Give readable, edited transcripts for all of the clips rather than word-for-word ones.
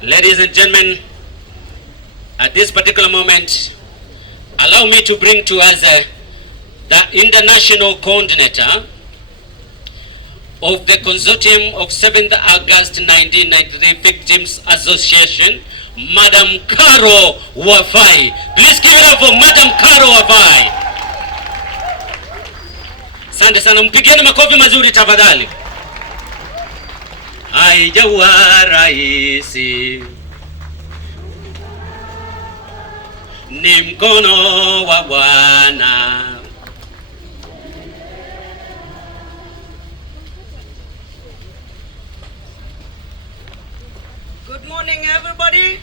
Ladies and gentlemen, at this particular moment, allow me to bring to us the international coordinator of the Consortium of 7th August 1993 Victims Association, Madam Caro Wafai. Please give it up for Madam Caro Wafai. Asante sana, mpigieni makofi mazuri tafadhali. Haijawa rahisi, ni mkono wa Bwana. Good morning, everybody.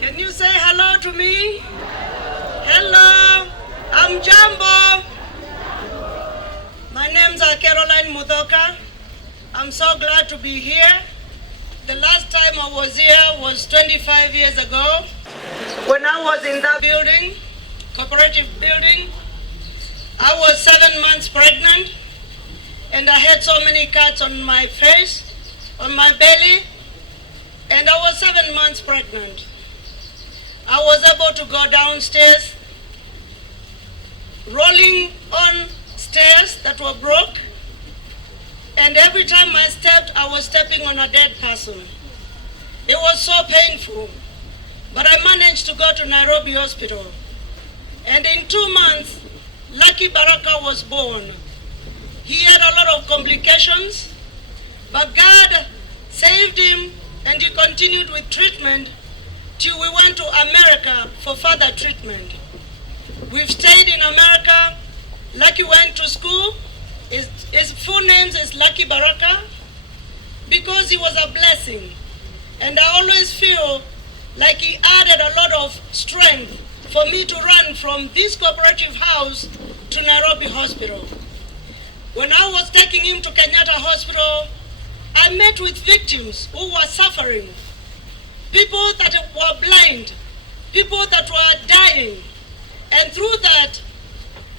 Can you say hello to me? Hello, I'm Jambo. My name's Caroline Muthoka. I'm so glad to be here. The last time I was here was 25 years ago when I was in that building, cooperative building. I was 7 months pregnant and I had so many cuts on my face, on my belly, and I was 7 months pregnant. I was able to go downstairs, rolling on stairs that were broke, and every time I stepped, I was stepping on a dead person. It was so painful, but I managed to go to Nairobi hospital. And in 2 months, Lucky Baraka was born. He had a lot of complications, but God saved him and he continued with treatment till we went to America for further treatment. We've stayed in America. Lucky went to school. His full name is Lucky Baraka because he was a blessing. And I always feel like he added a lot of strength for me to run from this cooperative house to Nairobi hospital. When I was taking him to Kenyatta hospital, I met with victims who were suffering, people that were blind, people that were dying. And through that,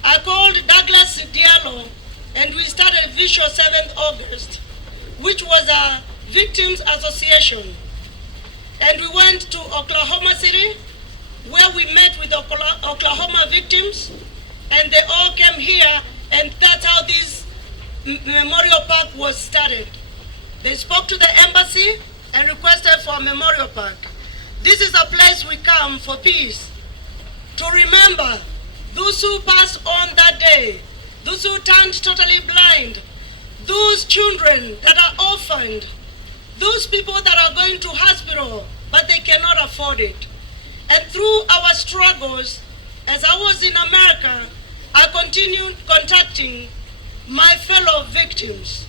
I called Douglas Diallo and we started Visual 7th August, which was a victims association. And we went to Oklahoma City, where we met with Oklahoma victims, and they all came here, and that's how this memorial park was started. They spoke to the embassy and requested for a memorial park. This is a place we come for peace, to remember those who passed on that day, those who turned totally blind, those children that are orphaned, those people that are going to hospital but they cannot afford it. And through our struggles, as I was in America, I continued contacting my fellow victims.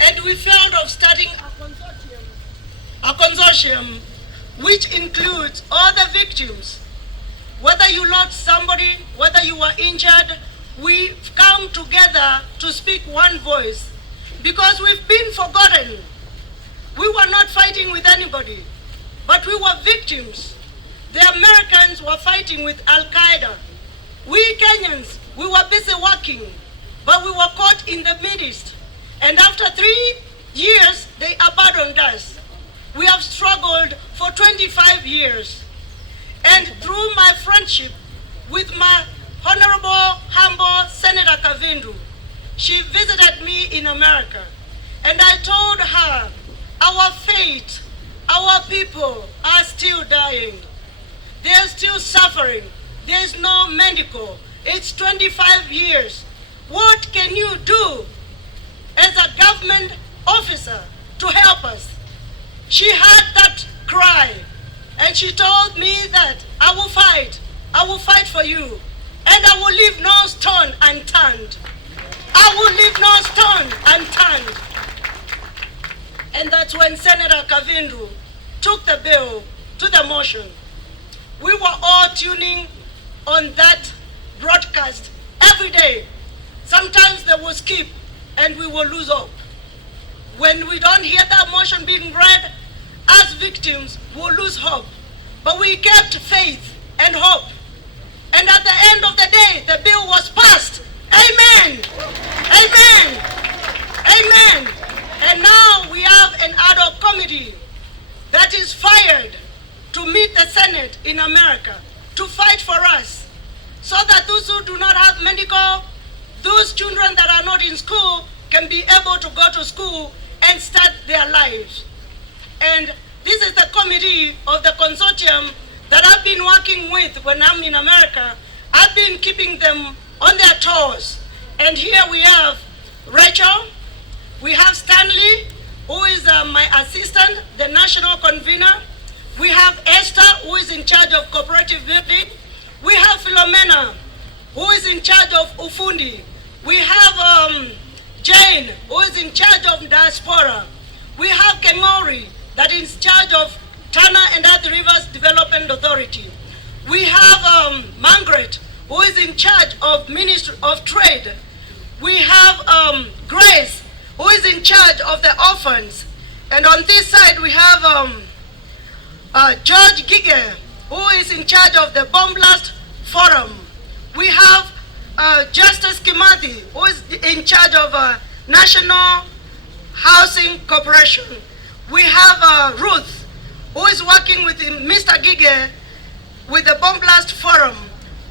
And we felt of starting a consortium which includes all the victims. Whether you lost somebody, whether you were injured, we've come together to speak one voice because we've been forgotten. We were not fighting with anybody, but we were victims. The Americans were fighting with Al-Qaeda. We Kenyans, we were busy working, but we were caught in the midst. And after 3 years, they abandoned us. We have struggled for 25 years. And through my friendship with my Honorable, humble Senator Kavindu, she visited me in America. And I told her, our fate, our people are still dying. They are still suffering. There is no medical. It's 25 years. What can you do as a government officer to help us? She heard that cry and she told me that I will fight for you. And I will leave no stone unturned. I will leave no stone unturned. And that's when Senator Kavindu took the bill to the motion. We were all tuning on that broadcast every day. Sometimes they will skip and we will lose hope. When we don't hear that motion being read, as victims, we'll lose hope. But we kept faith and hope. And at the end of the day, the bill was passed. Amen. Amen. Amen. And now we have an ad hoc committee that is fired to meet the Senate in America to fight for us, so that those who do not have medical, those children that are not in school can be able to go to school and start their lives. And this is the committee of the consortium that I've been working with when I'm in America. I've been keeping them on their toes. And here we have Rachel, we have Stanley, who is my assistant, the national convener. We have Esther, who is in charge of cooperative building. We have Philomena, who is in charge of Ufundi. We have Jane, who is in charge of diaspora. We have Kengori, that is in charge of Tana and Other Rivers Development Authority. We have Margaret, who is in charge of Ministry of Trade. We have Grace, who is in charge of the orphans. And on this side we have George Gige, who is in charge of the Bomb Blast Forum. We have Justice Kimathi, who is in charge of National Housing Corporation. We have Ruth, who is working with Mr. Gige with the Bomb Blast Forum.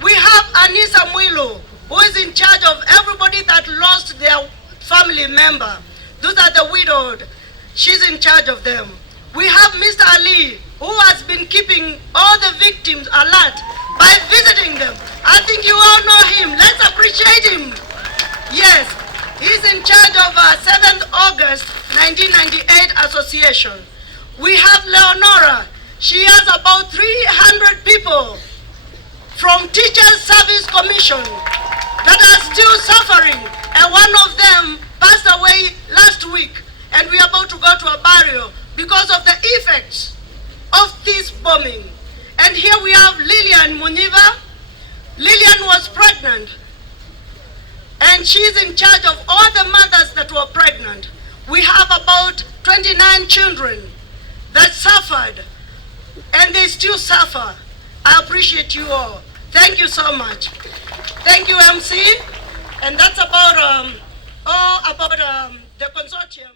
We have Anissa Mwilo, who is in charge of everybody that lost their family member. Those are the widowed. She's in charge of them. We have Mr. Ali, who has been keeping all the victims alert by visiting them. I think you all know him. Let's appreciate him. Yes, he's in charge of 7th August 1998 Association. We have Leonora. She has about 300 people from Teachers Service Commission that are still suffering. And one of them passed away last week. And we are about to go to a burial because of the effects of this bombing. And here we have Lillian Muniva. Lillian was pregnant, and she's in charge of all the mothers that were pregnant. We have about 29 children that suffered, and they still suffer. I appreciate you all. Thank you so much. Thank you, MC. And that's about the consortium.